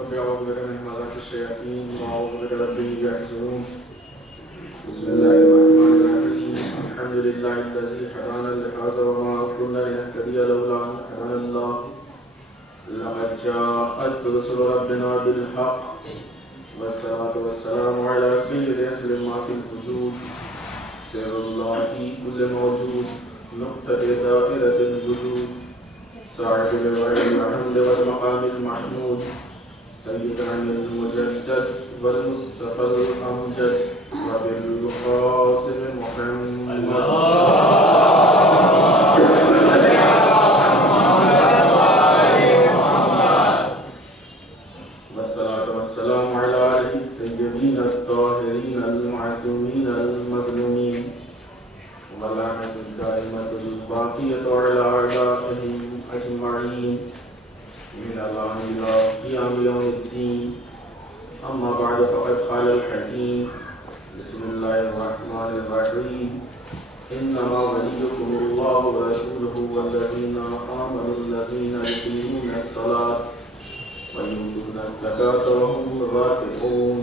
رب أعوذ بك من همزات الشياطين وأعوذ بك رب أن يحضرون. بسم الله الرحمن الرحيم. الحمد لله الذي هدانا لهذا وما كنا لنهتدي لولا أن هدانا الله. لقد جاءت رسل ربنا بالحق والصلاة والسلام على سيد أسل ما في الوجود سر الله كل موجود نقطة دائرة الوجود صاحب الحمد والمقام المحمود سيدنا المجدد والمصطفى الأمجد وبالقاسم محمد والصلاة والسلام على آله الطيبين الطاهرين المعصومين المظلومين واللعنة الدائمة الباقية على أعدائهم أجمعين من الآن إلى قيام يوم الدين. أما بعد فقد قال الحكيم بسم الله الرحمن الرحيم إنما وليكم الله ورسوله والذين آمنوا الذين يقيمون الصلاة ويؤتون الزكاة وهم راكعون.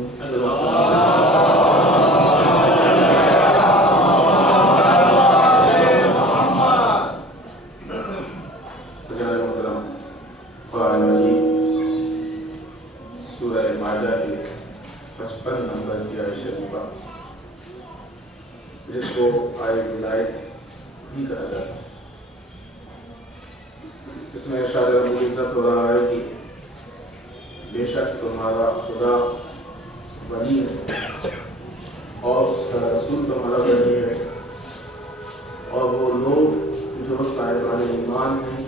سورہ مائدہ کے 55 نمبر کی آیت شریفہ جس کو آیت ولایت بھی کہا جاتا ہے. اس میں ارشاد رب العزت ہو رہا ہے کہ بے شک تمہارا خدا ولی ہے اور اس کا رسول تمہارا ولی ہے اور وہ لوگ جو صاحبان ایمان ہیں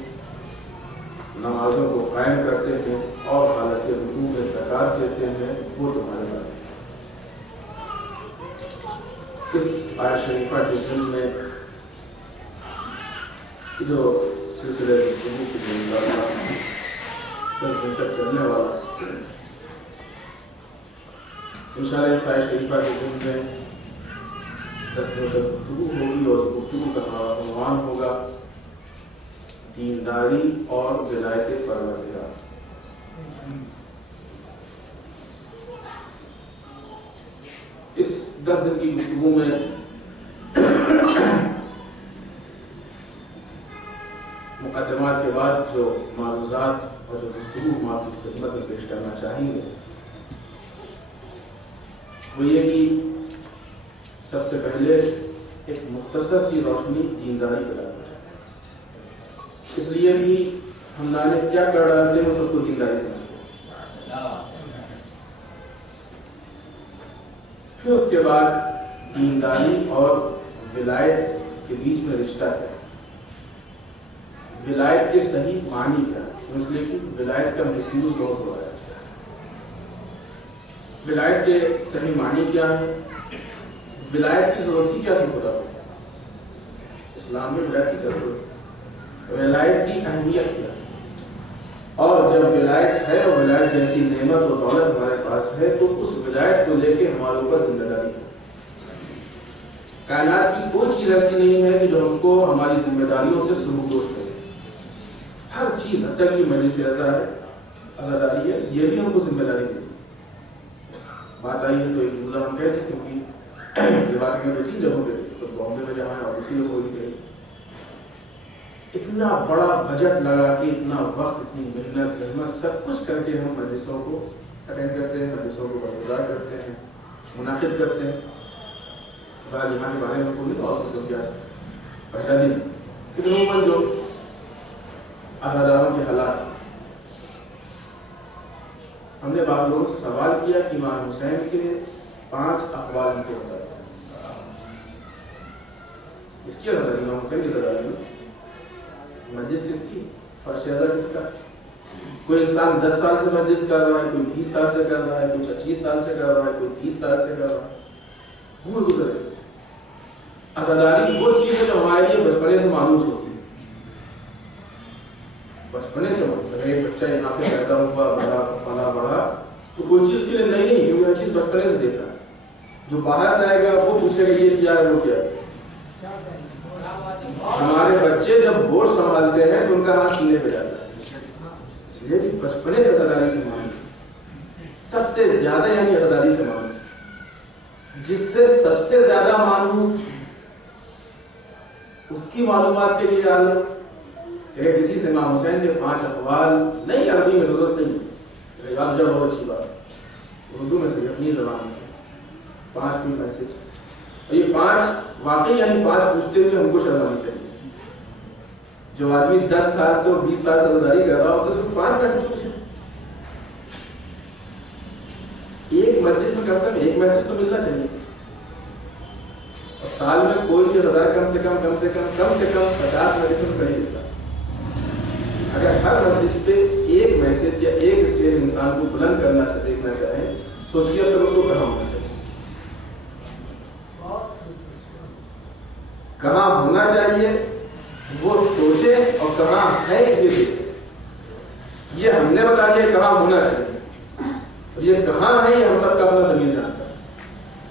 نمازوں کو قائم کرتے ہیں اور حالت رکوع میں زکات دیتے ہیں وہ تمہارے بارے ہیں. اس آیت شریفہ کے ضمن میں جو سلسلہ گفتگو کی انشاءاللہ 10 دن تک چلنے والا انشاءاللہ اس آیت شریفہ کے ضمن میں 10 دن تک گفتگو ہوگی اور گفتگو کا عنوان ہوگا دینداری اور ولایت پروردگار. اس 10 دن کی گفتگو میں مقدمات کے بعد جو معروضات اور جو گفتگو ہم آپ کی خدمت میں پیش کرنا چاہیں گے وہ یہ کہ سب سے پہلے ایک مختصر سی روشنی دینداری پر ڈالنا ہے. اس لیے بھی ہم نے کیا کر ڈالتے ہیں وہ سب کو دینداری سمجھتے ہیں. پھر اس کے بعد دینداری اور ولایت کے بیچ میں رشتہ ہے. ولایت کے صحیح معنی کیا ہے اس لیے کہ ولایت کا مس یوز بہت ہو رہا ہے. ولایت کے صحیح معنی کیا ہے؟ ولایت کی ضرورت ہی کیا تھی خدا کو؟ اسلام میں ولایت کی ضرورت ہے. ولایت کی اہمیت کیا ہے؟ اور جب ولایت ہے اور ولایت جیسی نعمت اور دولت ہمارے پاس ہے تو اس ولایت کو لے کے ہمارے اوپر ذمہ داری ہے. کائنات کی کوئی چیز ایسی نہیں ہے کہ جو ہم کو ہماری ذمہ داریوں سے سرغوش کرے. ہر چیز حتیٰ کہ مجلس عزاداری ہے یہ بھی ہم کو ذمہ داری ہے. بات آئی ہے تو ایک جملہ ہم کہتے ہیں کیونکہ یہ بات میں 2-3 جگہوں پہ بامبے میں جہاں ہے اور اسی لوگ ہوئی گئی. اتنا بڑا بجٹ لگا کے اتنا وقت اتنی محنت زحمت سب کچھ کر کے ہم مجلسوں کو اٹینڈ کرتے ہیں, مجلسوں کو برگزار کرتے ہیں, منعقد کرتے ہیں. بہرحال یہاں کے بارے میں کوئی اور جو کیا پہلا دن عموماً جو عزاداروں کے حالات ہم نے بعض لوگوں سے سوال کیا کہ امام حسین کے 5 اقوال ان کو بتایا. اس کی عزاداری امام حسین کی عزاداری میں مجلس کس کی, فرش اعضا کس کا؟ کوئی انسان 10 سال سے مجلس کر رہا ہے, کوئی 20 سال سے کر رہا ہے, کوئی 25 سال سے کر رہا ہے, کوئی 30 سال سے کر رہا ہے. عمر گزرے. عزاداری وہ چیز ہے جو ہمارے لیے بچپنے سے مانوس ہوتی ہے. بچپنے سے مانوس ہے. ایک بچہ یہاں پہ پیدا ہوا, بڑا تو کوئی چیز کے لیے نہیں کیونکہ ہر چیز بچپنے سے دیکھا ہے. جو باہر سے آئے گا وہ پوچھے گا یہ کیا ہے وہ کیا ہے. ہمارے بچے جب گوشت سنبھالتے ہیں تو ان کا ہاتھ سینے پہ جاتا ہے. اس لیے کہ بچپنے سے عزاداری سے مانی. زیادہ یعنی عزاداری سے مانوس، جس سے سب سے زیادہ مانوس اس کی معلومات کے لیے عالم کہ کسی سے امام حسین کے 5 اقوال نہیں، عربی میں ضرورت نہیں، آپ جب بہت اچھی بات اردو میں سے اپنی زبان سے 5 کی میسج، اور یہ 5 واقعی یعنی 5 پوچھتے ہوئے ہم کو شرمانی چاہیے۔ جو آدمی 10 سال سے اور 20 سال سے عزاداری کر رہا ہے، اس سے صرف 5 میسج پوچھے، ایک مجلس میں کم سے کم ایک میسج تو ملنا چاہیے، اور سال میں کوئی بھی عزادار کم سے کم 50 میسج میں کر ہی دیتا۔ اگر ہر مجلس پہ ایک میسج یا ایک اسٹیج انسان کو بلند کرنا دیکھنا چاہے، سوچیے اب تک اس کو کہاں ہونا چاہیے، کہاں ہونا چاہیے وہ سوچے، اور کہاں ہے یہ دیکھے۔ یہ ہم نے بتا دیا کہاں ہونا چاہیے، اور یہ کہاں ہے یہ ہم سب کا اپنا زمین جانتا ہے۔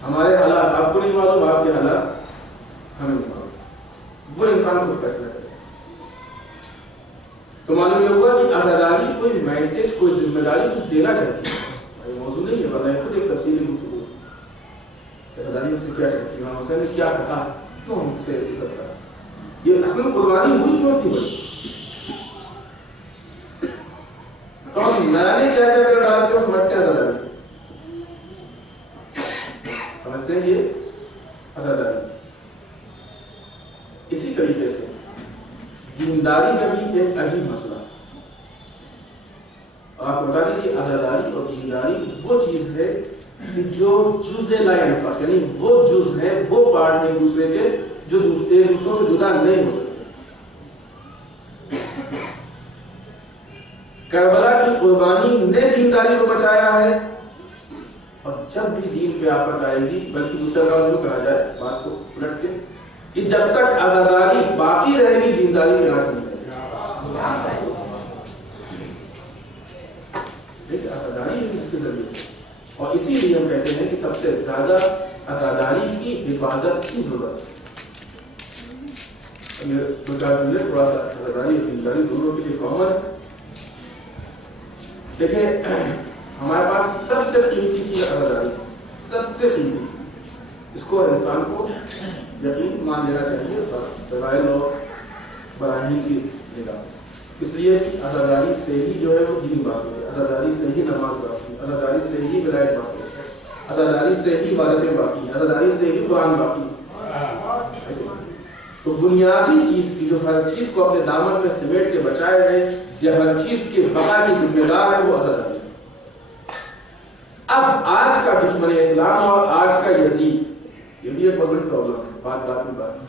ہمارے حالات آپ کو نہیں معلوم، آپ کے حالات ہمیں نہیں معلوم، وہ انسان خود فیصلہ کرے۔ تو معلوم یہ ہوگا کہ عزاداری کوئی میسج، کوئی ذمہ داری کچھ دینا چاہتی ہے، موضوع نہیں ہے، بتائیں خود ایک تفصیلی گفتگو عزاداری سے کیا چاہتی ہے، امام حسین نے کیا کہا، کیوں ہم سے عزت کرا، یہ اصل میں قربانی ہوئی کیوں تھی بڑی، تو ہم نیا کیا کیا کر ڈالتے ہیں سمجھتے ہیں عزاداری، سمجھتے ہیں یہ عزاداری۔ اسی طریقے سے دینداری کا بھی ایک عجیب مسئلہ ہے، آپ بتا دیجیے عزاداری اور دینداری وہ چیز ہے کہ جو جز لا ينفع، یعنی وہ جز ہے، وہ پارٹ ہے ایک دوسرے کے جو ایک دوسروں سے جدا نہیں ہو سکتے۔ کربلا کی قربانی نے دینداری کو بچایا ہے، اور جب بھی دین پہ آفت آئے گی، بلکہ دوسرا بات جو کہا جائے بات کو الٹ کے کہ جب تک عزاداری باقی رہے گی دینداری میں آنچ نہیں رہے گی۔ دیکھیں عزاداری ہے اس کے ذریعے سے، اور اسی لیے ہم کہتے ہیں کہ سب سے زیادہ عزاداری کی حفاظت کی ضرورت ہے۔ تھوڑا سا عزاداری اور دینداری دونوں کے لیے کامن ہے۔ دیکھیں ہمارے پاس سب سے قیمتی چیز عزاداری، سب سے قیمتی، اس کو انسان کو یقین مان لینا چاہیے دلائل اور براہین کی نگاہ، اس لیے کہ عزاداری سے ہی جو ہے وہ دین باقی ہے، عزاداری سے ہی نماز باقی ہے، عزاداری سے ہی ولایت باقی ہے، عزاداری سے ہی عبادتیں باقی ہیں، عزاداری سے ہی قرآن باقی ہے۔ تو بنیادی چیز کی جو ہر چیز کو اپنے دامن میں سمیٹ کے بچائے گئے یا ہر چیز کے بقا کی ذمہ دار ہے وہ عزاداری ہے۔ اب آج کا دشمن اسلام اور آج کا یزید، یہ بھی ایک بہت بڑی پرابلم ہے، بات میں بات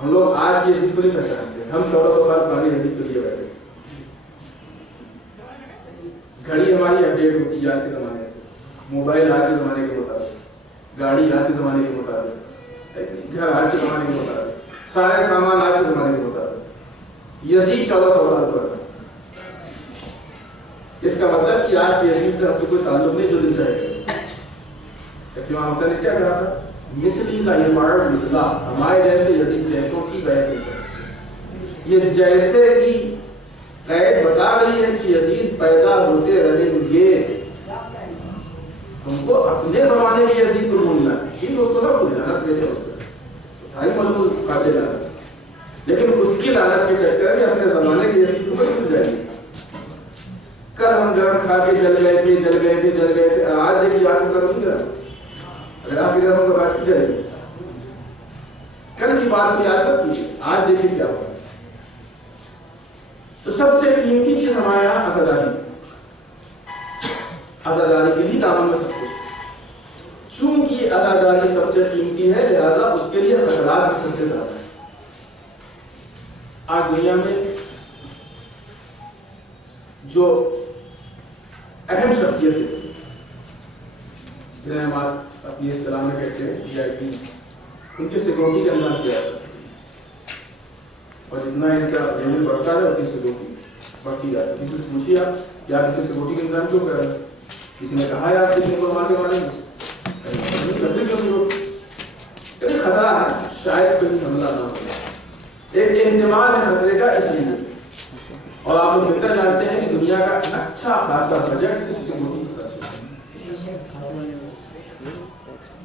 ہم لوگ آج کی یزید کو نہیں پہچانتے، ہم 1400 سال پرانی یزید کے لیے بیٹھے، گھڑی ہماری اپڈیٹ ہوتی ہے آج کے زمانے سے، موبائل آج کے زمانے کے مطابق، گاڑی آج کے زمانے کے مطابق، گھر آج کے زمانے کے مطابق، سارے سامان آج کے زمانے کے مطابق، یزید 1400 سال پر۔ اس کا مطلب کہ آج کی یزید سے ہم سے کوئی تعلق نہیں جو دل چاہے گا۔ امام حسین نے کیا کہا تھا؟ مثلی لا یمار مثلا، ہمارے جیسے یزید جیسوں کی بیعت نہیں کر سکتے۔ یہ جیسے کی قید بتا رہی ہے کہ یزید پیدا ہوتے رہیں گے، تم کو اپنے زمانے کے یزید کو بھولنا ہے، یہ تو اس کو نہ بھول جانا، دیتے اس کو بھائی ملک قابل جانا، لیکن اس کی لعنت کے چکر میں اپنے زمانے کے یزید کو بھول جائے گی۔ کل ہم گرم کھا کے جل گئے تھے، آج دیکھیے آج کا نہیں گرم، اگر آپ کی گرم کو بات کی جائے گی، کل کی بات کو یاد رکھیے، آج دیکھیے کیا ہوا۔ تو سب سے قیمتی چیز ہمارے یہاں عزاداری، عزاداری کے ہی دامن میں سب کچھ، چونکہ عزاداری سب سے قیمتی ہے لہذا اس کے لیے خطرات بھی سب سے زیادہ ہے۔ آج دنیا میں جو اہم شخصیتیں جنہیں ہم اپنی اصطلاح میں کہتے ہیں VIP، ان کی سیکورٹی کا انتظام کیا جاتا ہے، اور جتنا ان کا لیول بڑھتا ہے اتنی سیکورٹی بڑھتی جاتی ہے۔ کسی سے پوچھیے آپ کہ آپ کی سیکورٹی کا انتظام کیوں کر رہے ہیں، کسی نے کہا ہے آپ کسی کو مارنے والے ہیں، خطرہ ہے شاید کوئی حملہ نہ ہو، ایک احتمال ہے خطرے کا، اس لیے۔ اور آپ لوگ بہتر جانتے ہیں کہ دنیا کا اچھا خاصا بجٹ صرف سیکورٹی کا خرچ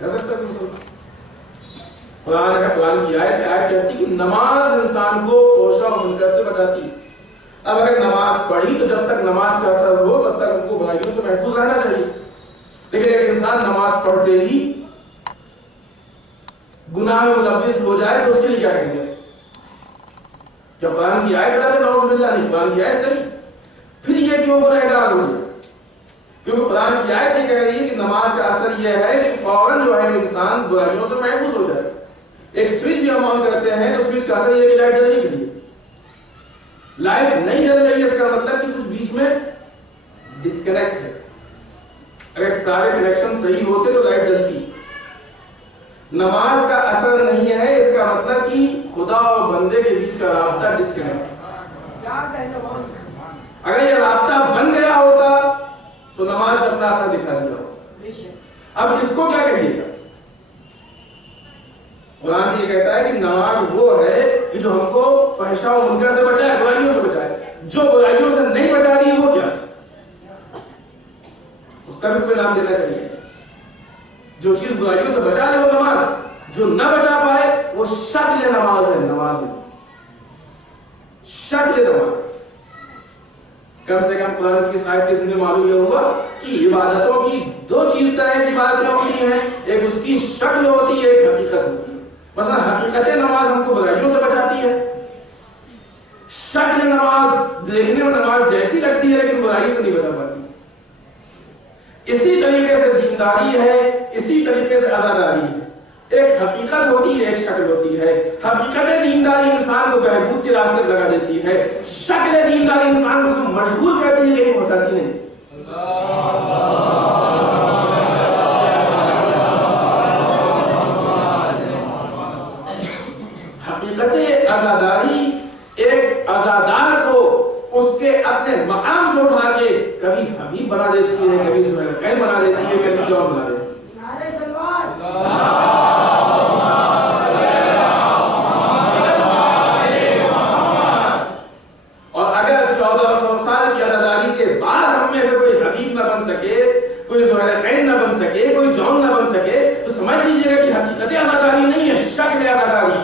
کہہ سکتا ہے مسلمان؟ قرآن کی آیت کہتی کہ نماز انسان کو فحشاء و منکر سے بچاتی ہے۔ اب اگر نماز پڑھی تو جب تک نماز کا اثر ہو تب تک ان کو برائیوں سے محفوظ رہنا چاہیے، لیکن اگر انسان نماز پڑھتے ہی گناہ میں ملوث ہو جائے تو اس کے لیے کیا کہیں گے؟ کیا قرآن کی آیت بتاتے نعوذ باللہ؟ نہیں، قرآن کی آیت صحیح، پھر یہ کیوں گنہگار ہو گیا؟ کیونکہ قرآن کی آیت یہ کہہ رہی ہے کہ نماز کا اثر یہ ہے کہ فوراً جو ہے انسان برائیوں سے محفوظ ہو جائے۔ ایک سوئچ بھی ہم آن کرتے ہیں تو سوئچ کا اثر یہ کہ لائٹ جلنی چاہیے، لائٹ نہیں جل رہی ہے اس کا مطلب کہ کچھ بیچ میں ڈسکنیکٹ ہے۔ اگر سارے کنیکشن صحیح ہوتے تو لائٹ جلتی۔ نماز کا اثر نہیں ہے اس کا مطلب کہ خدا اور بندے کے بیچ کا رابطہ ڈسکنیکٹ۔ اگر یہ رابطہ بن گیا ہوتا تو نماز نے اپنا اثر دکھا دیا ہوتا۔ اب اس کو کیا کہیے گا؟ قرآن یہ کہتا ہے کہ نماز وہ ہے کہ جو ہم کو فحشاء و منکر سے بچائے، برائیوں سے بچائے۔ جو برائیوں سے نہیں بچا رہی وہ کیا؟ اس کا بھی کوئی نام دینا چاہیے۔ جو چیز برائیوں سے بچا لے وہ نماز، جو نہ بچا پائے وہ شکل نماز ہے۔ نماز میں شکل نماز، کم سے کم قرآن کی اس آیت کے ذریعے معلوم یہ ہوا کہ عبادتوں کی دو چیز طرح کی عبادتیں ہوتی ہیں، ایک اس کی شکل ہوتی ہے، ایک حقیقت ہوتی ہے۔ مثلا حقیقت نماز ہم کو برائیوں سے بچاتی ہے، شکل نماز دیکھنے میں نماز جیسی لگتی ہے لیکن برائی سے نہیں بچا پاتی۔ اسی طریقے سے دینداری ہے، اسی طریقے سے عزاداری ہے۔ ایک حقیقت ہوتی ہے، ایک شکل ہوتی ہے۔ حقیقت دینداری انسان کو بہبود کے راستے لگا دیتی ہے، شکل دینداری انسان کو مشغول کرتی ہے لیکن پہنچاتی نہیں۔ حقیقت عزاداری ایک عزادار کو اس کے اپنے مقام سے اٹھا کے کبھی حبیب بنا دیتی ہے، کبھی سہیل بنا دیتی ہے، کبھی جون بنا دیتی ہے۔ اور اگر 1400 سال کی عزاداری کے بعد ہم میں سے کوئی حبیب نہ بن سکے، کوئی سہیل نہ بن سکے، کوئی جون نہ بن سکے تو سمجھ لیجیے گا کہ حقیقت عزاداری نہیں ہے، شکل عزاداری۔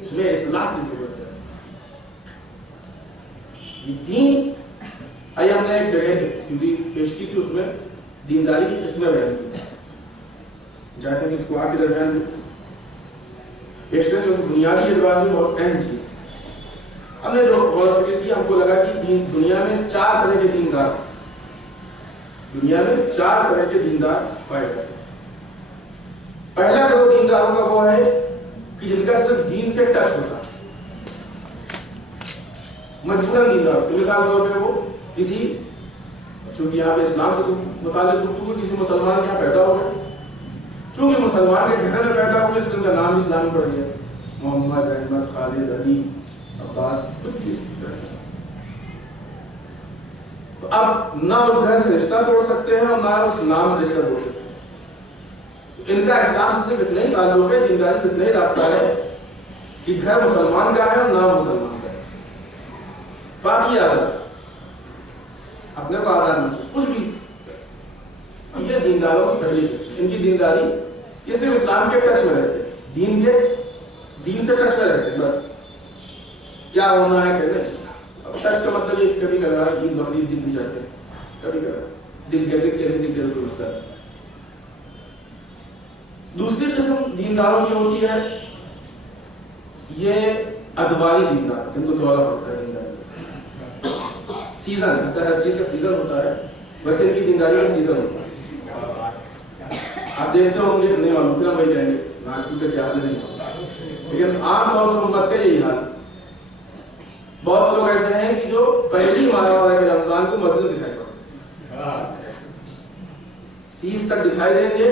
اس میں اصلاح کی ضرورت ہے۔ دین آئیے ہم نے ایک جگہ پیش کی تھی، اس میں دینداری کی قسمیں بیان کی، چاہتے ہیں اس کو آپ کے درمیان پیش کریں جو بنیادی اعتبار سے بہت اہم چیز۔ ہم نے جو غور و فکر کی، ہم کو لگا کہ دنیا میں 4 طرح کے دیندار، دنیا میں 4 طرح کے دیندار پائے جاتے ہیں۔ پہلا گروہ دینداروں کا وہ ہے کہ جن کا صرف دین سے ٹچ ہوتا ہے، مجبوراً دیندار۔ مثال طور پہ وہ کسی، چونکہ یہاں پہ اسلام سے متعلق گفتگو، کسی مسلمان کے یہاں پیدا ہو گئے، چونکہ مسلمان کے گھر میں پیدا ہوئے اس لیے ان کا نام اسلامی پڑ گیا، محمد، احمد، خالد، علی، عباس، کچھ بھی تو اب نہ اس گھر سے رشتہ توڑ سکتے ہیں اور نہ اس نام سے رشتہ توڑ سکتے ہیں۔ ان کا اسلام سے صرف اتنا ہی تعلق ہے، دینداری سے اتنا ہی رابطہ ہے کہ گھر مسلمان کا ہے اور نام مسلمان کا ہے، باقی آزاد، اپنے کو آزاد محسوس کچھ بھی۔ یہ دینداروں کی پہلی قسم، ان کی دینداری یہ صرف اسلام کے ٹچ میں رہتے ہیں، دین سے ٹچ میں رہتے ہیں، بس کیا ہونا ہے کہتے ہیں۔ اب ٹچ کا مطلب یہ کبھی کبھار دین بقرعید دن بھی جاتے ہیں، کبھی کبھار دن کے کوئی مسئلہ۔ دوسری قسم دینداروں کی ہوتی ہے یہ ادواری دیندار، جن کو دورہ پڑتا ہے دیندار، سیزن، اس طرح ہر چیز کا سیزن ہوتا ہے، ویسے ان کی دینداری کا سیزن ہوتا ہے۔ آپ دیکھتے ہوں گے نہیں معلوم پھر ہم وہی کہیں گے ناکو کے کیا نہیں ہوتا، لیکن عام طور سے امت کا یہی حال۔ بہت سے لوگ ایسے ہیں کہ جو پہلی ماہ کے رمضان کو مسجد دکھائی پڑتے ہیں، 30 تک دکھائی دیں گے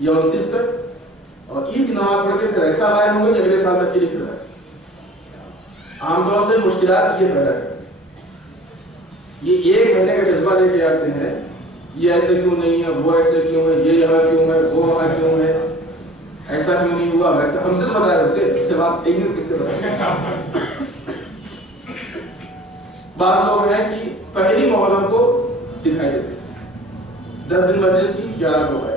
یا 29 تک، اور عید کی نماز پڑھ کے پھر ایسا غائب ہوں گے کہ اگلے سال تک کے لیے پھر رہے۔ عام طور سے مشکلات یہ پیدا کرتے ہیں، یہ ایک مہینے کا جذبہ لے کے آتے ہیں، یہ ایسے کیوں نہیں ہے، وہ ایسے کیوں ہے، یہ یہاں کیوں ہے، وہ وہاں کیوں ہے، ایسا کیوں نہیں ہوا، ویسا ہم سے بتا رہے ہوتے، جب آپ ایک دن کس سے بتائیں۔ بعض لوگ ہیں کہ پہلی محرم کو دکھائی دیتے ہیں، 10 دن مجلس کی 11 کو گئے،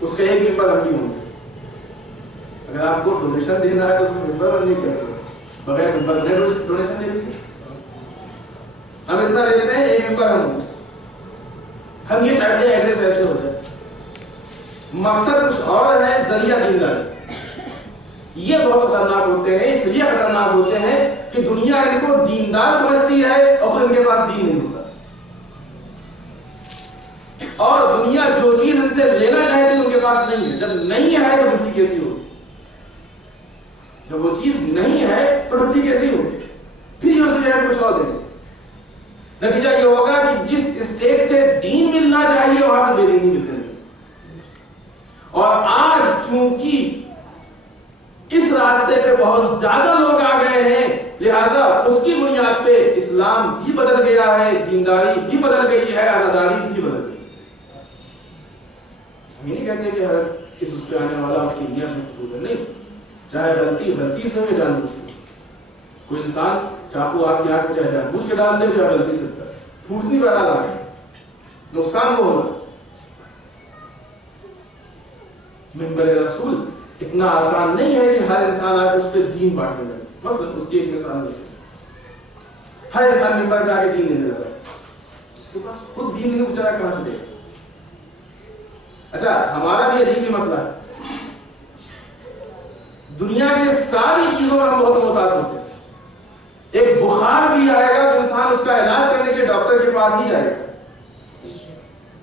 اس کا ایک ممبر ہم بھی ہوں گے. اگر آپ کو ڈونیشن دینا ہے تو اس کو ممبر نہیں کر سکتے, بغیر ممبر نے ڈونیشن دے دیتے. ہم اتنا لیتے ہیں ایک ممبر ہم یہ چاہتے ہیں ایسے سے ایسے ہو جائے. مقصد کچھ اور ہے, ذریعہ دینداری. یہ بہت خطرناک ہوتے ہیں, اس لیے خطرناک ہوتے ہیں کہ دنیا ان کو دیندار سمجھتی ہے اور ان کے پاس دین نہیں ہوتا, اور دنیا جو چیز ان سے لینا چاہتی ہے ان کے پاس نہیں ہے. جب نہیں ہے تو ڈھٹی کیسی ہوگی, جب وہ چیز نہیں ہے تو ڈھٹی کیسی ہوگی, پھر یہ اس کی جگہ کچھ اور دیں گے. نتیجہ یہ ہوگا کہ جس اسٹیج سے دین ملنا چاہیے وہاں سے بے دینی ملتے نہیں. اور آج چونکہ اس راستے پہ بہت زیادہ لوگ آ گئے ہیں, لہذا اس کی بنیاد پہ اسلام بھی بدل گیا ہے, دینداری بھی بدل گئی ہے, آزاداری بھی بدل گئی. ہم یہ نہیں کہتے کہ ہر کس اس پہ آنے والا اس کی نیت محدود ہے, نہیں. چاہے غلطی سے ہو جان بوجھ کے, کوئی انسان چاقو آپ کی آنکھ میں چاہے جان بوجھ کے ڈال دے, چاہے غلطی سے کرتا ہے, پھوٹنی والا لا ہے, نقصان وہ ہونا. منبر رسول اتنا آسان نہیں ہے کہ ہر انسان آ کے اس پہ دین بانٹنے لگے. مثلا اس کی ایک مثال ہے, ہر انسان منبر پہ آ کے دین لینے لگا, جس کے پاس خود دین نہیں بیچارہ کہاں سے دے. اچھا ہمارا بھی عجیب ہی مسئلہ ہے, دنیا کی ساری چیزوں میں ہم بہت محتاط ہوتے ہیں. ایک بخار بھی آئے گا تو انسان اس کا علاج کرنے کے ڈاکٹر کے پاس ہی جائے گا.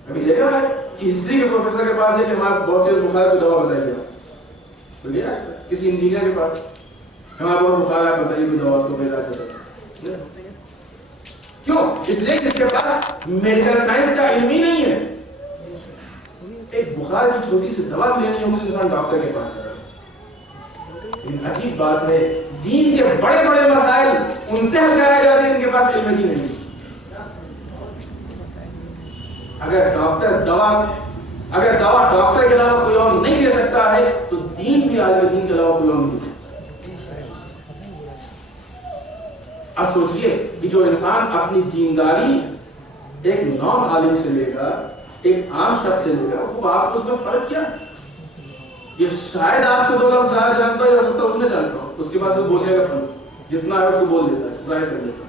کبھی دیکھا ہے کہ ہسٹری کے پروفیسر کے پاس ہے کہ ہمارا بہت تیز بخار کی دوا بتائیے, تو گیا کسی انجینئر کے پاس, ہمارا بہت بخار ہے بتائیے کوئی دوا اس کو پیدا کرتا. کیوں؟ اس لیے کہ اس کے پاس میڈیکل سائنس کا علم ہی نہیں ہے. ایک بخار کی چھوٹی سی دوا لینی ہوگی انسان ڈاکٹر کے پاس جائے. عجیب بات ہے, دین کے بڑے بڑے مسائل ان سے حل کرائے جاتے ہیں ان کے پاس علم ہی نہیں. اگر دوا ڈاکٹر کے علاوہ کوئی اور نہیں دے سکتا ہے تو دین بھی عالم دین کے علاوہ کوئی اور نہیں دے سکتا. اب سوچئے کہ جو انسان اپنی دینداری ایک نان عالم سے لے گا, ایک عام شخص سے لے گا, وہ آپ کو اس میں فرق کیا ہے؟ یہ شاید آپ سے 2 لفظ زیادہ جانتا ہے, یا سکتا ہے اس نے جانتا ہو, اس کے پاس وہ بولنے کا فرق جتنا ہے اس کو بول دیتا ہے, ظاہر کر دیتا ہے.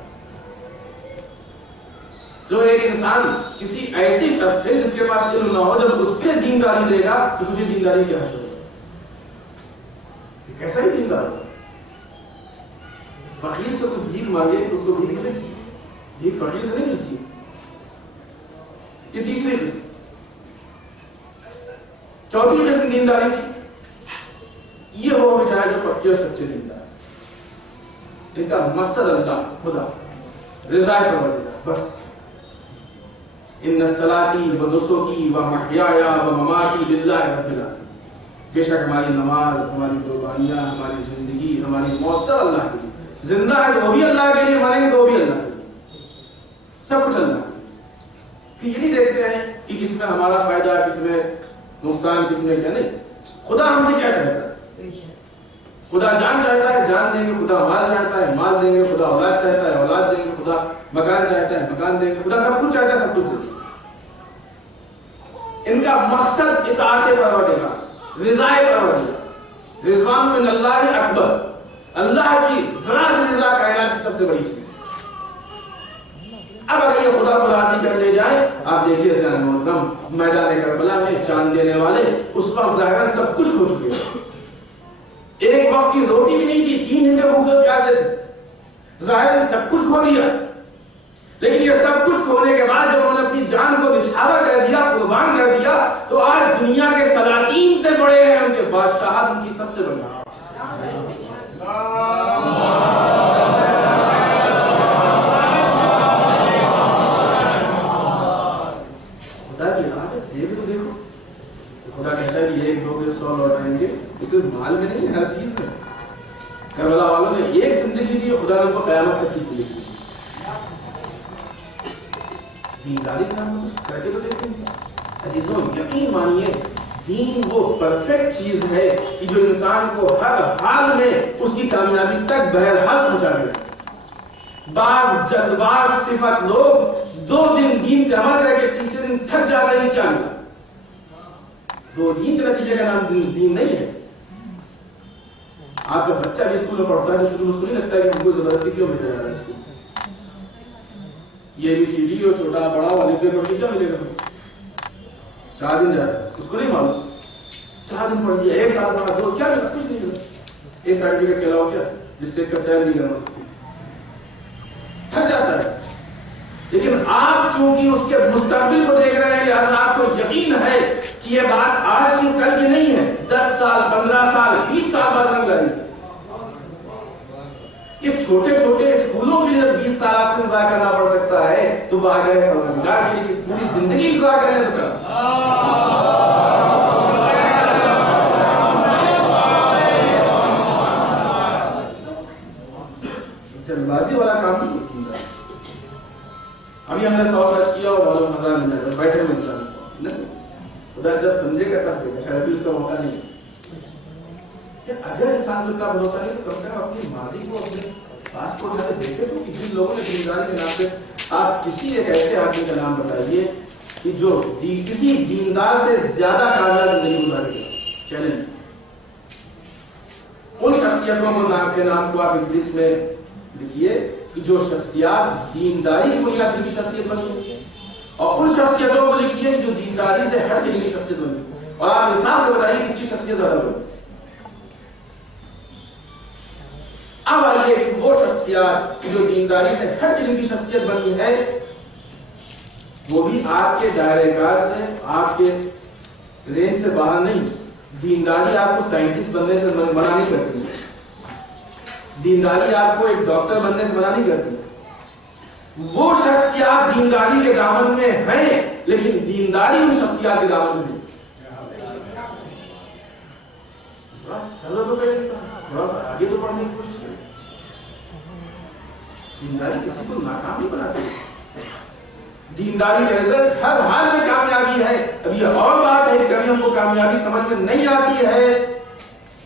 جو ایک انسان کسی ایسی شخص سے جس کے پاس علم نہ ہو, جب اس سے دینداری لے گا تو سوچے دینداری کیا ہے, کیسا ہی دیندار ہوگا. فقیر سے کوئی بھیک مانگے تو اس کو بھیک ملے گی, بھیک فقیر سے نہیں ملتی. یہ تیسری قسم. چوتھی قسم دینداری کی, یہ وہ بچارے جو پکے اور سچے دیندار, ان کا مقصد اللہ خدا رضا پروردگار بس. ان صلاتی و نسکی و محیای و مماتی للہ رب العالمین. بے شک ہماری نماز, ہماری قربانیاں, ہماری زندگی, ہماری موت سب اللہ کے لیے. زندہ ہے تو وہ بھی اللہ کے لیے, مریں گے تو وہ بھی اللہ کے لیے, سب کچھ اللہ کے لیے. پھر یہ نہیں دیکھتے ہیں کہ کس میں ہمارا فائدہ, کس میں نقصان, کس میں کیا نہیں. خدا ہم سے کیا چاہتا ہے؟ خدا جان چاہتا ہے, جان دیں گے. خدا مال چاہتا ہے, مال دیں گے. خدا اولاد چاہتا ہے, اولاد دیں گے. خدا مکان چاہتا ہے, مکان دیں گے. خدا سب کچھ چاہتا ہے, سب کچھ دیں گے. ان کا مقصد اطاعت پروردگار, رضا پروردگار. رضوان من اللہ اکبر, اللہ کی ذرا سے رضا کائنات کی سب سے بڑی چیز. اب اگر یہ خدا کو راضی کر لے جائے, آپ دیکھیے زیادہ محترم میدان کربلا میں جان دینے والے اس وقت ظاہر سب کچھ کھو چکے ہیں. ایک وقت کی روٹی بھی نہیں تھی, 3 گھنٹے بھوکے پیاسے تھے, ظاہر سب کچھ کھو دیا. لیکن یہ سب کچھ کھونے کے بعد جب انہوں نے اپنی جان کو نچھاور کر دیا, قربان کر دیا, تو آج دنیا کے سلاطین سے بڑے ہیں, ان کے بادشاہت ان کی سب سے بڑی. خدا کہتا ہے کہ 1 2 کے 100 لوٹائیں گے. صرف مال میں نہیں, ہر چیز میں. کربلا والوں نے ایک زندگی دی, خدا نے ان کو قیامت تک کی زندگی دی. دینداری کا نام کچھ کر کے تو دیکھتے ہیں. عزیزوں یقین مانیے, دین وہ پرفیکٹ چیز ہے کہ جو انسان کو ہر حال میں اس کی کامیابی تک بہرحال پہنچا دے. بعض جلدباز صفت لوگ 2 دن دین پہ عمل کر کے تیسرے دن تھک جاتے ہیں, کیا ملا. تو دین کے نتیجے کا نام دین نہیں ہے. آپ کا بچہ بھی اسکول میں پڑھتا ہے تو شروع میں اس کو نہیں لگتا کہ ہم کو زبردستی کیوں بھیجا جا رہا ہے اسکول. یہ بھی سی ڈی اور چھوٹا بڑا والے پہ پڑھ کے کیا ملے گا؟ 4 دن جا رہا ہے اس کو نہیں معلوم. 4 دن پڑھ لیا 1 سال پڑھا تو کیا ملا؟ کچھ نہیں ملا. ایک سرٹیفکیٹ کے علاوہ کیا جس سے کا چین نہیں کرنا سکتی. تھک جاتا ہے. لیکن آپ چونکہ اس کے مستقبل کو دیکھ رہے ہیں لہٰذا آپ کو یقین ہے کہ یہ بات آج نہیں کل کی نہیں ہے. 10 سال 15 سال 20 سال بعد رنگ لائے گی. یہ چھوٹے چھوٹے اسکولوں کے لیے 20 سال آپ کو انتظار کرنا پڑ سکتا ہے تو باہر پروردگار کے لیے پوری زندگی انتظار کرنے کا. جلد بازی والا کام نہیں ہوتا. ابھی ہم نے 100 خرچ کیا اور معلوم 1000 مل جائے گا بیٹھے ہوئے انسان خدا جب سمجھے گا تب دے گا. شاید ابھی اس کا موقع نہیں ہے. اگر انسان کو اتنا بھروسہ نہیں تو کم سے کم اپنی ماضی کو اپنے پاس کو جاتے دیکھے تو کہ جن لوگوں نے دینداری کے نام پہ آپ کسی ایک ایسے آدمی کا نام بتائیے کہ جو کسی دیندار سے زیادہ کامیاب زندگی گزارے گا. چیلنج ان شخصیتوں کے نام کو آپ انگلش میں لکھیے کہ جو شخصیات دینداری کی بنیاد پر شخصیت بنی اور ان شخصیتوں کو لکھیے جو دینداری سے ہٹ کے شخصیت بنی. اور آپ حساب سے بتائیے کس کی شخصیت زیادہ بنی. اب آئیے وہ شخصیات جو دینداری سے ہٹ کے شخصیت بنی ہے وہ بھی آپ کے دائرے کار سے آپ کے رینج سے باہر نہیں. دینداری آپ کو سائنٹسٹ بننے سے منع نہیں کرتی. دینداری آپ کو ایک ڈاکٹر بننے سے منع نہیں کرتی. وہ شخصیات دینداری کے دامن میں ہیں لیکن دینداری ان شخصیات کے دامن میں نہیں. تھوڑا سا آگے تو پڑھنے کی کوشش کریں. دینداری کسی کو ناکام نہیں بناتی. دینداری کا رزلٹ ہر حال میں کامیابی ہے. اب یہ اور بات ہے کہ کبھی ہم کو کامیابی سمجھ میں نہیں آتی ہے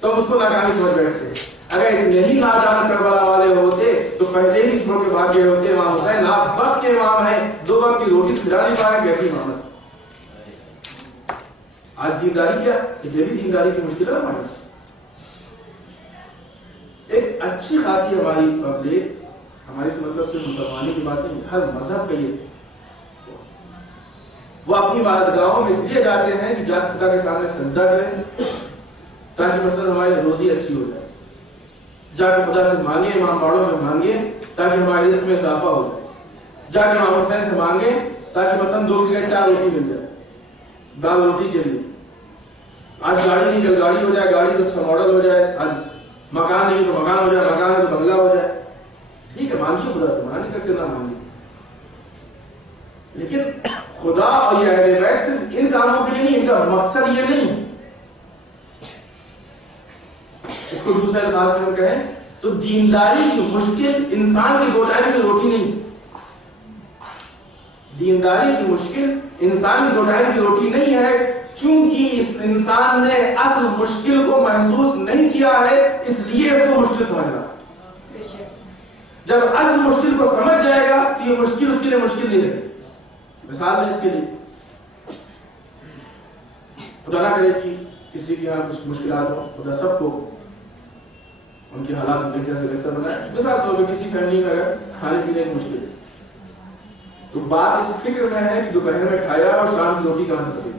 تو ہم اس کو ناکامی سمجھ بیٹھتے ہیں. اگر نہیں نادان کربلا والے ہوتے تو پہلے ہی چھوڑ کے بھاگ گئے ہوتے. امام حسین آپ وقت کے امام ہیں, 2 وقت کی روٹی کھلا نہیں پائے, کیسی امامت. آج دینداری کیا یہ بھی دینداری کی مشکل ہے. ہماری ایک اچھی خاصی ہماری پبلک ہماری مطلب صرف مسلمانی کی بات نہیں, ہر مذہب کا یہ وہ اپنی عبادتگاہوں میں اس لیے جاتے ہیں کہ جات خدا کے سامنے سجدہ کریں تاکہ مثلا ہماری روزی اچھی ہو جائے. جا کے خدا سے مانگے, امام باڑوں میں مانگے تاکہ ہمارے رزق میں اضافہ ہو جائے. جا کے امام حسین سے مانگے تاکہ مثلا 2 کی 4 روٹی مل جائے, دال روٹی کے لیے. آج گاڑی نہیں کل گاڑی ہو جائے, گاڑی تو اچھا ماڈل ہو جائے. آج مکان نہیں تو مکان ہو جائے, مکان ہے تو بنگلہ ہو جائے. ٹھیک ہے مانگیے خدا سے, منع نہیں کرتے نہ مانگیے. لیکن خدا اور یہ اہل بیت صرف ان کاموں کے لیے نہیں, ان کا مقصد یہ نہیں ہے. اس کو دوسرے الفاظ میں ہم کہیں تو دینداری کی مشکل انسان کی 2 ٹائم کی روٹی نہیں. دینداری کی مشکل انسان کی 2 ٹائم کی روٹی نہیں ہے چونکہ اس انسان نے اصل مشکل کو محسوس نہیں کیا ہے اس لیے اس کو مشکل سمجھ رہا. جب اصل مشکل کو سمجھ جائے گا تو یہ مشکل اس کے لیے مشکل نہیں رہے. مثال ہے اس کے لیے خدا نہ کرے کہ کسی کے یہاں کچھ مشکلات ہو, خدا سب کو ان کے حالات بہتر سے بہتر بنائے. مثال طور پہ کسی فیملی میں اگر کھانے پینے کی مشکل ہے تو بات اس فکر میں ہے کہ دوپہر میں کھایا اور شام کی روٹی کہاں سے پکے,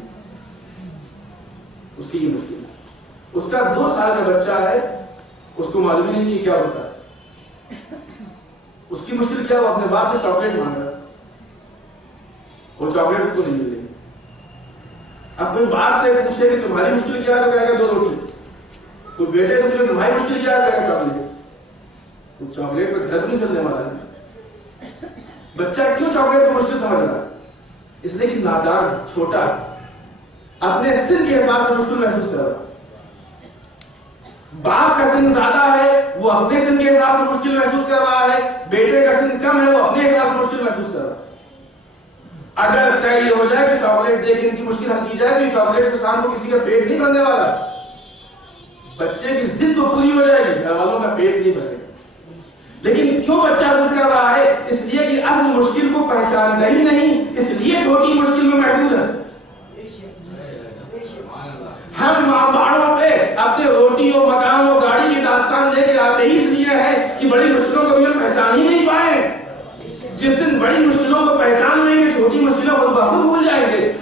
اس کی یہ مشکل ہے. اس کا 2 سال کا بچہ ہے, اس کو معلوم ہی نہیں کہ کیا ہوتا ہے. اس کی مشکل کیا, وہ اپنے باپ سے چاکلیٹ مانگ رہا ہے اور چاکلیٹ اس کو نہیں مل رہی. اب کوئی باپ سے پوچھے کہ تمہاری مشکل کیا ہے تو کہے گا 2 روٹی. کوئی بیٹے سے پوچھے تمہاری مشکل کیا ہے, کہے گا چاکلیٹ. تو چاکلیٹ پہ گھر نہیں چلنے والا ہے. بچہ کیوں چاکلیٹ کو مشکل سمجھ رہا ہے؟ اس لیے کہ نادان چھوٹا اپنے سن کے حساب سے مشکل محسوس کر رہا ہے. باپ کا سن زیادہ ہے وہ اپنے سن کے حساب سے مشکل محسوس کر رہا ہے, بیٹے کا سن کم ہے وہ اپنے حساب سے مشکل محسوس کر رہا ہے. اگر طے یہ ہو جائے کہ چاکلیٹ دے کے ان کی مشکل حل کی جائے تو یہ چاکلیٹ سے شام کو کسی کا پیٹ نہیں بھرنے والا. بچے کی ضد تو پوری ہو جائے گی, گھر والوں کا پیٹ نہیں بھرے گا. لیکن کیوں بچہ ضد کر رہا ہے؟ اس لیے کہ اصل مشکل کو پہچانتا ہی نہیں, اس لیے چھوٹی مشکل میں محدود ہے.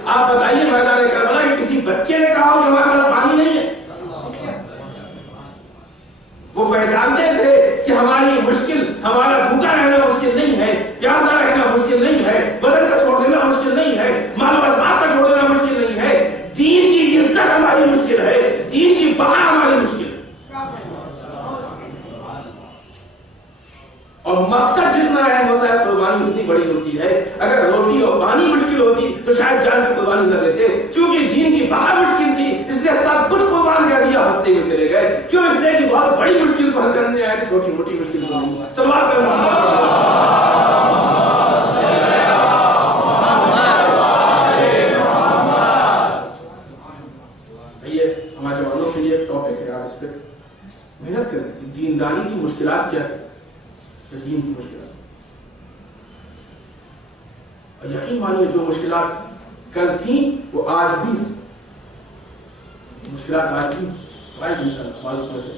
آپ بتائیے میدان کربلا کہ کسی بچے نے کہا ہو کہ ہمارے پاس پانی نہیں ہے؟ وہ پہچانتے تھے کہ ہماری مشکل، ہمارا بھوکا رہنا مشکل نہیں ہے، پیاسا رہنا مشکل نہیں ہے، بدن کا چھوڑ دینا مشکل نہیں ہے، مال و اسباب کا چھوڑ دینا مشکل نہیں ہے، دین کی عزت ہماری مشکل ہے، دین کی بقا ہماری مشکل ہے۔ اور مقصد جتنا اہم ہوتا ہے قربانی اتنی بڑی ہوتی ہے۔ اگر روٹی اور پانی مشکل ہوتی تو شاید جان کی قربانی نہ دیتے، چونکہ دین کی بقا مشکل تھی اس لیے سب کچھ قربان کر دیا، ہنستے ہوئے چلے گئے۔ کیوں؟ اس لیے کہ بہت بڑی مشکل کو حل کرنے آئے تھے، چھوٹی موٹی مشکل کو نہیں۔ سوال ہمارے والوں کے لیے ایک ٹاپک ہے، آپ اس پہ محنت کریں کہ دینداری کی مشکلات کیا ہے، دین کی مشکلات۔ اور یقین مانیے جو مشکلات کل تھیں وہ آج بھی مشکلات آج بھی آئے گی انشاءاللہ۔ ہمارے اس میں سے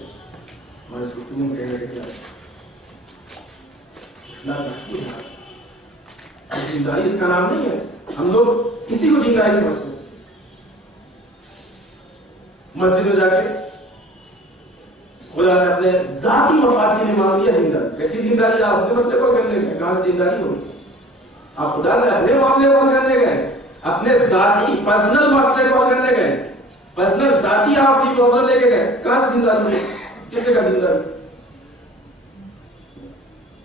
ہمارے گفتگو میں کہنے لگے مشکلات محفوظ ہیں۔ دینداری اس کا نام نہیں ہے، ہم لوگ کسی کو دینداری سمجھتے ہیں۔ مسجد میں جا کے خدا سے اپنے ذاتی مفاد کے لیے مانگ لیا دینداری۔ کیسی دینداری؟ آپ اپنے مسئلے کو کرنے گئے، کہاں سے دینداری ہوگی؟ آپ خدا سے اپنے معاملے کو کرنے گئے، اپنے ذاتی پرسنل مسئلے کو کرنے گئے، پرسنل ذاتی آپ اپنی پرابلم لے کے گئے، کہاں سے دینداری ہوگی؟ کس نے کہا دینداری؟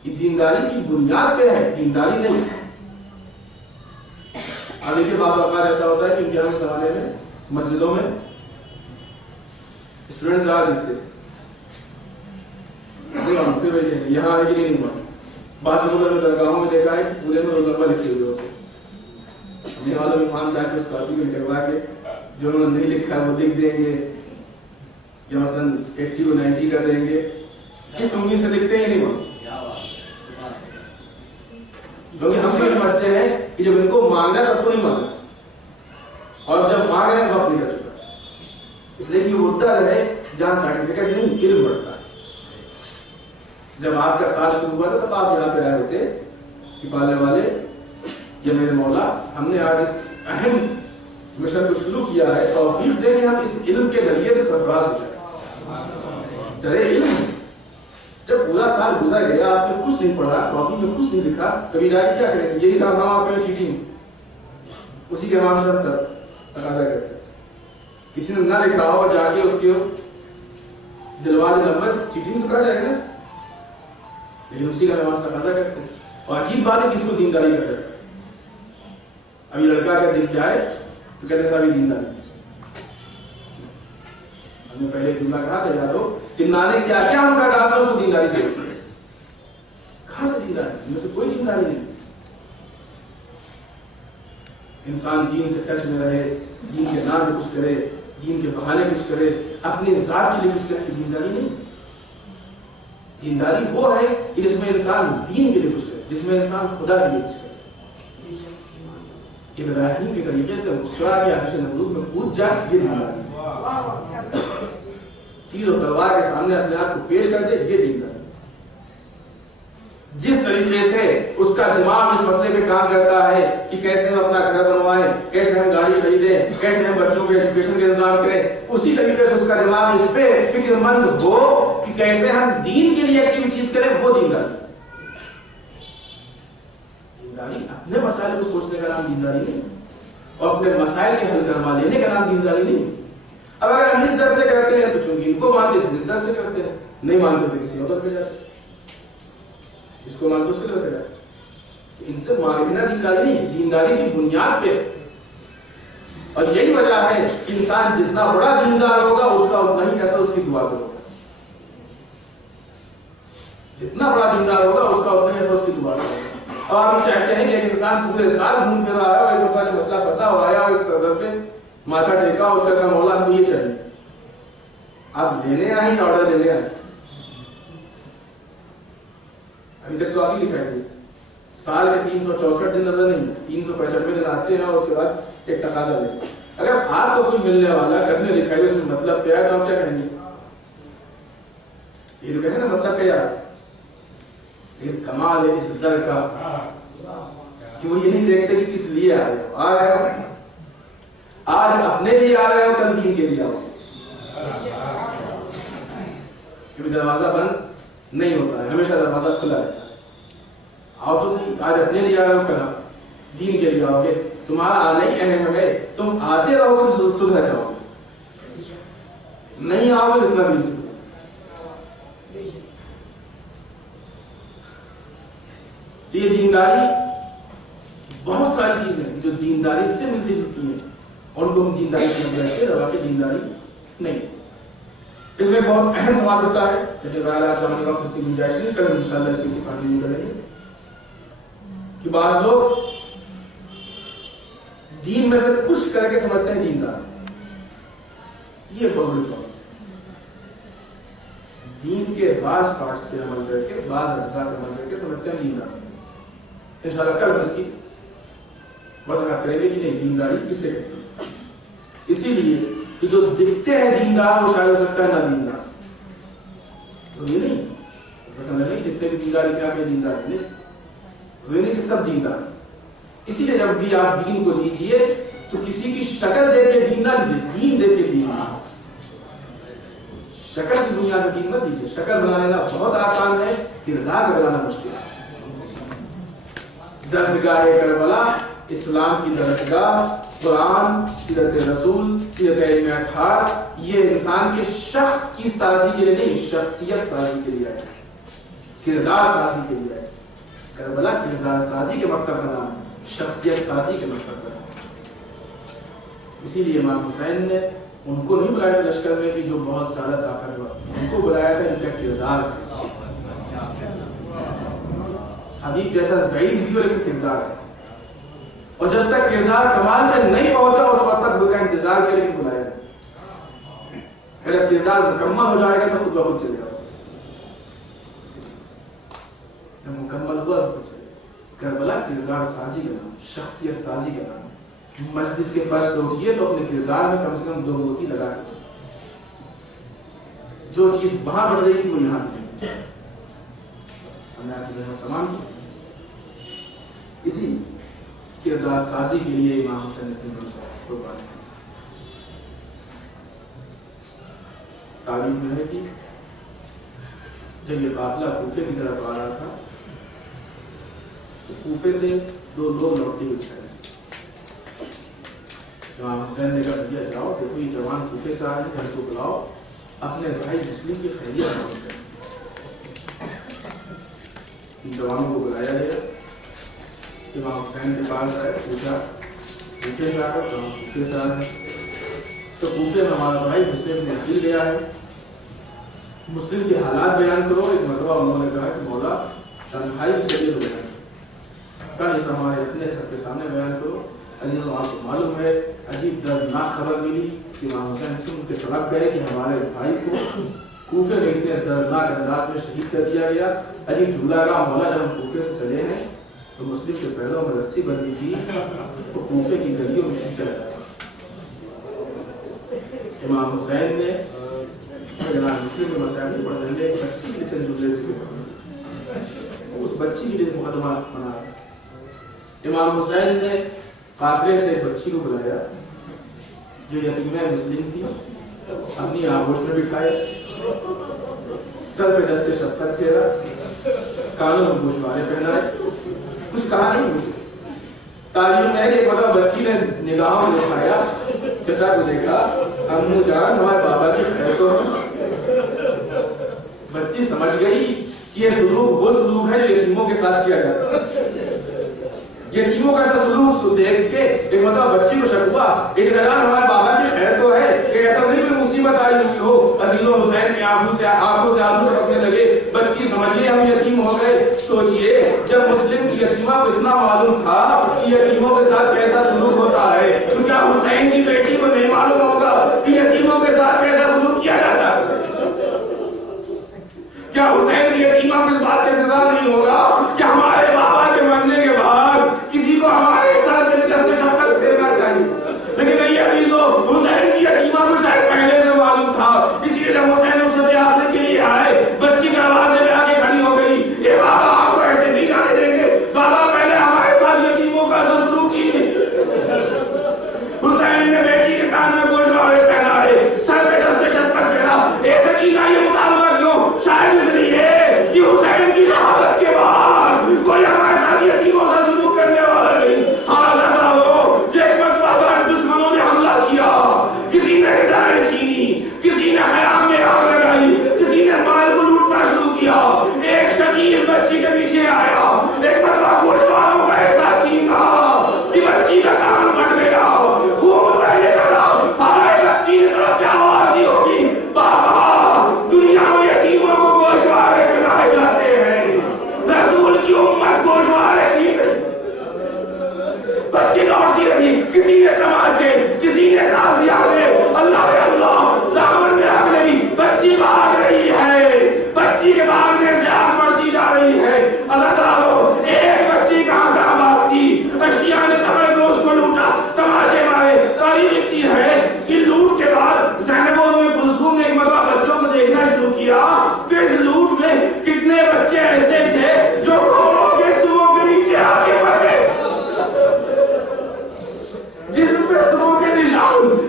یہ دینداری کی بنیاد پہ ہے، دینداری نہیں۔ ابھی کے بعض اوقات ایسا ہوتا ہے کہ امتحان کے زمانے میں مسجدوں میں اسٹوڈنٹس زیادہ دکھتے ہیں، یہاں آنے کے لیے نہیں ہوا۔ بعض لوگوں نے درگاہوں میں دیکھا ہے کہ پورے میں روزنامہ لکھے ہوئے ہوتے ہیں، میرے والوں ایمان جا کے اس کاپی کو نکلوا کے جو انہوں نے نہیں لکھا ہے وہ لکھ دیں گے، یا مثلاً 80 کو 90 کر دیں گے۔ کس امید سے لکھتے ہیں نہیں وہ؟ کیونکہ ہم یہ سمجھتے ہیں کہ جب ان کو مانگنا تب تو نہیں مانگنا، اور جب مانگ رہے ہیں وقت نہیں کر چکا، اس لیے کہ وہ ڈر ہے جہاں سرٹیفکیٹ نہیں علم بڑھتا ہے۔ جب آپ کا سال شروع ہوا تھا تب آپ یہاں پہ آئے ہوتے کہ پالنے والے یا میرے مولا ہم نے آج اس اہم مشن کو شروع کیا ہے، توفیق دے کہ ہم اس علم کے ذریعے سے سرفراز ہو جائیں۔ ڈرے علم جب پورا سال گزر گیا، آپ نے کچھ نہیں پڑھا، کاپی میں کچھ نہیں لکھا، کبھی جا کے کیا کریں گے؟ یہی کام آپ میں چیٹنگ، اسی کے نام سے تقاضا کرتے۔ کسی نے نہ لکھا ہو جا کے اس کے دلوا دے نمبر، چیٹنگ تو کہا جائے گا نا، لیکن اسی کا نماز تقاضا کرتے ہیں۔ اور عجیب بات ہے کہ اس کو دینداری کا ڈر۔ اب یہ لڑکا اگر دکھ جائے تو کہتے ہیں ابھی دینداری۔ ہم نے پہلے جملہ کہا تھا، یاد ہو تمنا نے کیا کیا ہم کا ڈالتا اس کو دینداری سے۔ کہاں سے دینداری؟ ان میں سے کوئی دینداری نہیں۔ انسان دین سے ٹچ میں رہے، دین کے نام پہ کچھ کرے، دین کے بہانے کچھ کرے، اپنی ذات کے لیے کچھ کرے، دینداری نہیں۔ دینداری وہ ہے کہ جس میں انسان دین کے لیے کچھ کرے، جس میں انسان خدا کے لیے کچھ کرے۔ ابراہیم کے طریقے سے مسکرا کے عرش نمرود میں کود جا، یہ دینداری۔ تیر و تلوار کے سامنے اپنے آپ کو پیش کر دے، یہ دینداری۔ جس طریقے سے اس کا دماغ اس مسئلے پہ کام کرتا ہے کہ کیسے ہم اپنا گھر بنوائیں، کیسے ہم گاڑی خریدیں، کیسے ہم بچوں کے ایجوکیشن کا انتظام کریں، اسی طریقے سے اس کا دماغ اس پہ فکر مند ہو کہ کیسے ہم دین کے لیے ایکٹیویٹیز کریں، وہ دینداری۔ دینداری اپنے مسائل کو سوچنے کا نام دینداری نہیں، اور اپنے مسائل کے حل کروا لینے کا نام دینداری نہیں۔ اب اگر ہم اس در سے کرتے ہیں تو چونکہ ان کو مانتے ہیں اس در سے کرتے ہیں، نہیں مانتے تو کسی اور پہ جاتے ہیں، اس کو مانتے اس کے لیے کرتے ہیں۔ ان سے مانگنا دینداری نہیں، دینداری کی بنیاد پہ۔ اور یہی وجہ ہے کہ انسان جتنا بڑا دیندار ہوگا اس کا اتنا ہی اثر اس کی دعا پہ ہوگا، جتنا بڑا دیندار ہوگا اس کا اتنا ہی اثر اس کی دعا پہ ہوگا۔ اور آپ یہ چاہتے ہیں کہ ایک انسان پورے سال گھوم پھر رہا ہے اور ایک جو مسئلہ پھنسا ہوا آیا اور اس صدر پہ ماتھا ٹیکا، اس کا کہا مولا ہم کو یہ چاہیے، آپ لینے آئیں یا آرڈر لینے آئیں؟ ابھی تک تو آپ ہی دکھائی دے، سال کے 364 دن نظر نہیں، 365 دن آتے ہیں اور اس کے بعد ایک تقاضا لیں۔ اگر آپ کو کوئی ملنے والا گھر میں دکھائی دے اس میں مطلب کیا ہے تو آپ کیا کہیں گے؟ یہ تو کہیں نا مطلب کیا ہے؟ لیکن کمال ہے اس در کا کہ وہ یہ نہیں دیکھتے کہ کس لیے آ رہے ہو، کبھی دروازہ بند نہیں ہوتا ہے، ہمیشہ دروازہ کھلا رہتا ہے. آؤ تو صحیح، آج اپنے لیے آ رہے ہو، کل دین کے لیے آؤ گے. تمہارا آنا ہی اہم ہے، تم آتے رہو گے تو سدھر جاؤ گے، نہیں آؤ گے اتنا بھی سدھر. یہ دینداری بہت ساری چیزیں جو دینداری سے ملتی جلتی ہیں اور ان کو ہم دینداری سمجھ رہتے ہیں، واقعی دینداری نہیں. اس میں بہت اہم سوال ہوتا ہے، لیکن آج ہمارے وقت کی گنجائش نہیں کریں، انشاءاللہ اسی کی کہانی کریں گے کہ بعض لوگ دین میں سے کچھ کر کے سمجھتے ہیں دیندار. یہ بہت بڑی بات. دین کے بعض پارٹس پہ عمل کر کے، بعض اجزاء پہ عمل کر کے سمجھتے ہیں دیندار. انشاءاللہ کل اس کی وضاحت کریں گے کہ نہیں دینداری کسے کہتے ہیں. اسی لیے کہ جو دکھتے ہیں دیندار وہ شاید ہو سکتا ہے نہ دیندار. تو یہ نہیں پسند نہیں جتنے بھی دینداری کیا کہ دیندار نہیں، یہ نہیں کہ سب دیندار. اسی لیے جب بھی آپ دین کو لیجیے تو کسی کی شکل دیکھ کے دین نہ لیجیے، دین دیکھ کے دین. شکل کی دنیا میں دین مت لیجیے. شکل بنانا بہت آسان ہے، کردار بنانا مشکل ہے. درسگاہ کربلا، اسلام کی درسگاہ، قرآن، سیرت رسول، سیرت علم اطہار، یہ انسان کے شخص کی سازی کے لیے نہیں، شخصیت سازی کے لیے ہے، کردار سازی کے لیے ہے. کربلا کردار سازی کے مکتب کا نام ہے، شخصیت سازی کے مکتب کا نام. اسی لیے امام حسین نے ان کو نہیں بلایا تھا لشکر میں کہ جو بہت زیادہ طاقتور، ان کو بلایا تھا ان کا کردار. حبیب جیسا ضعیف بھی ہو لیکن کردار ہے، اور جب تک کردار کمال میں نہیں پہنچا اس وقت تک ان کا انتظار کیا لیکن بلایا نہیں. اگر کردار مکمل ہو جائے گا تو خود بخود چلے گا، جب مکمل ہوا تو چلے گا. کربلا کردار سازی کا نام، شخصیت سازی کا نام. مجلس کے فرش سے اٹھیے تو اپنے کردار میں کم سے کم 2 موتی لگا کے جو چیز وہاں بڑھ رہی تھی وہ یہاں نہیں. ہم نے آپ کی ذہن تمام کی. اسی کردار سازی کے لیے امام حسین نے قربانی تعلیم میں ہے کہ جب یہ قافلہ کوفے کی طرف آ رہا تھا تو کوفے سے 2 لوگ لوٹے ہوئے. امام حسین نے کہا بھیا جاؤ، دیکھو یہ جوان کوفے سے آئے ہیں، گھر کو بلاؤ، اپنے بھائی مسلم کی خیریت معلوم کریں. ان جوانوں کو بلایا گیا، امام حسین کے پاس آئے، پوچھا کوفے سے آ کر کوفے سے آئے تو کوفے میں ہمارا بھائی مسلم نے جل گیا ہے، مسلم کے حالات بیان کرو. ایک مرتبہ انہوں نے کہا کہ مولا تنہائی کے لیے ہو جائے گا، نہیں تو ہمارے اتنے سب کے سامنے بیان کرو. عزیزوں آپ کو معلوم ہے عجیب دردناک خبر ملی کہ امام حسین سن کے طلب گئے کہ ہمارے بھائی کو کوفے میں اتنے دردناک انداز میں شہید کر دیا گیا. عجیب جملہ کا مولا جب ہم کوفے سے چلے ہیں تو مسلم کے پیروں میں رسی بندھی تھی تو کوفے کی گلیوں میں چلا جاتا. امام حسین نے جناب مسلم کے مسائل نہیں پڑھ لیں، ایک بچی کے چند جملے سے اس بچی کے لیے مقدمہ بنا. امام حسین نے قافلے سے ایک بچی کو بلایا جو یتیمہ مسلم تھی، اپنی آغوش میں بٹھائے، سر پہ دست شفقت پھیرا، کانوں میں گوشوارے پہنائے. کچھ کہا نہیں مجھے. تعلیم میں ایک بڑا بچی نے نگاہوں میں اٹھایا، چچا کو دیکھا، امو جان ہمارے بابا کی خیر تو. بچی سمجھ گئی کہ یہ سلوک وہ سلوک ہے جو یتیموں کے ساتھ کیا جاتا ہے. یتیموں کا ایسا سلوک دیکھ کے ایک مطلب بچی کو شک ہوا کہ جناب ہمارے بابا کی خیر تو ہے کہ ایسا نہیں کوئی مصیبت آئی ہوئی ہو. عزیزوں حسین کی آنکھوں سے آنسو ٹپکنے لگے. بچی سمجھیے ہم یتیم ہو گئے. سوچئے جب مسلم کی یتیمہ کو اتنا معلوم تھا کہ یتیموں کے ساتھ کیسا سلوک ہوتا ہے تو کیا حسین کی بیٹی کو نہیں معلوم ہوگا کہ یتیموں کے ساتھ کیسا سلوک کیا جاتا ہے؟ کیا حسین کی یتیمہ کو اس بات کا انتظار نہیں ہوگا کہ ہمارے بابا کے مرنے کے بعد کسی کو ہمارے ساتھ میں دست شفقت پھیرنا چاہیے؟ لیکن نہیں عزیزو، حسین کی یتیمہ کو شاید پہلے سے معلوم تھا. اسی لیے جب حسین اسے آخر کے لیے آئے، بچی کے آواز میں آگے کھڑی ہو گئی، اے بابا آپ کو ایسے نہیں جانے دیں گے. بابا پہلے ہمارے ساتھ یتیموں کا سلوک کیجیے. حسین نے بیٹی کے کان میں گوشوارے پہنائے، سر پہ دست شفقت پھیرا. اے سکینہ یہ مطالبہ کیوں؟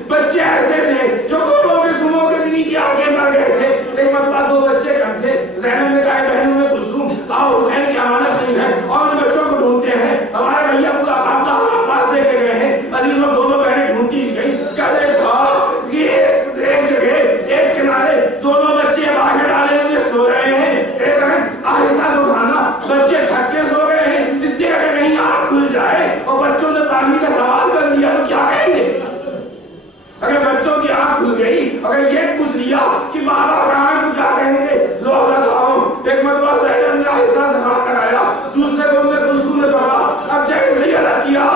بچے ایسے تھے جو گھوڑوں کے سموں کے نیچے آگے مر گئے تھے. ایک مرتبہ 2 بچے کم تھے. زینب نے کہا بہنوں میں کلثوم آؤ حسین کی امانت نہیں ہے اور ان بچوں کو ڈھونڈتے ہیں. ہمارے بھیا پورا قافلہ ہمارے پاس دے کے گئے ہیں. عزیزوں دونوں بہنیں ڈھونڈتی گئی. کہتے یہ ایک جگہ ایک کنارے دونوں بچے باہر ڈالے ہوئے سو رہے ہیں. ایک بہن آہستہ سے اٹھانا, بچے تھک کے سو رہے ہیں اس لیے کہ کہیں آنکھ کھل جائے اور بچوں نے پانی کا سوال کر لیا تو کیا کہیں گے. اگر بچوں کی آنکھ کھل گئی, اگر یہ پوچھ لیا کہ بابا کہاں ہے تو کیا کہیں گے. لو حضرت آؤ. ایک مرتبہ زینب نے آہستہ سے ہاتھ کرایا, دوسرے کو کلثوم نے پکڑا. اب چہرے سے یہ کیا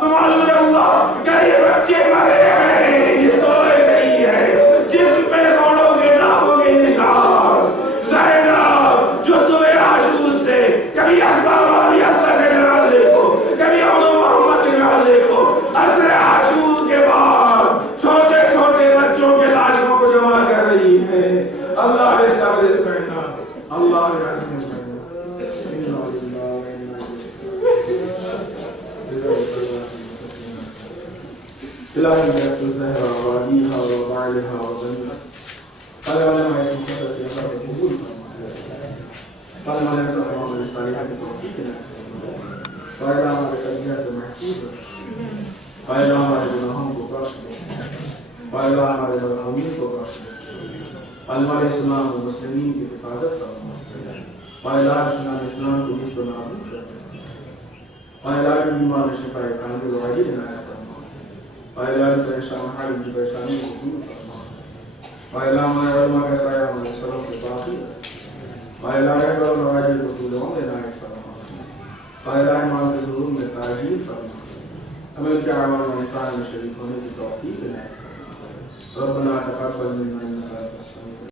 تو معلوم ہوا کہ یہ بچے مرے ہیں, یہ سوئے نہیں ہے. جسم پہ روڑوں کے ڈاکوں کے نشان. زینب جو صبح عاشور سے کبھی اکبر والی اثر کے جنازے کو, کبھی اولو محمد کے جنازے کو, اثر عاشور کے بعد چھوٹے چھوٹے بچوں کے لاشوں کو جمع کر رہی ہے. اللہ نے صبر سینا, اللہ نے عزم سینا. الہی بیت الزہرا وعلیہا وبعلہا وبنیہا. قال علماء اسم مقدس یسار قبول فرمائے. قال علماء اسم الصالحات توفیق نہ. قال علماء قلبیہ سے محفوظ ہے. قال علماء گناہوں کو بخش دے. قال علماء مرحومین کو بخش دے. علماء اسلام و مسلمین کی حفاظت فرما. قال علماء اسلام کو نصب نابود کر دے. قال علماء ایمان شفاء کامل و عاجل عنایت. قائلان پریشان حال کی پریشانی کو دور فرما. قائلان علماء کا سایہ ہمارے سروں کے باقی ہے. قائلان علماء راجل کو طول عمر عنایت فرما. قائلان مال کے ظہور میں تاجیل فرما. عمل کے اعمال میں انسان میں شریک ہونے کی توفیق عنایت فرما. ربنا تقبل منا انک انت السمیع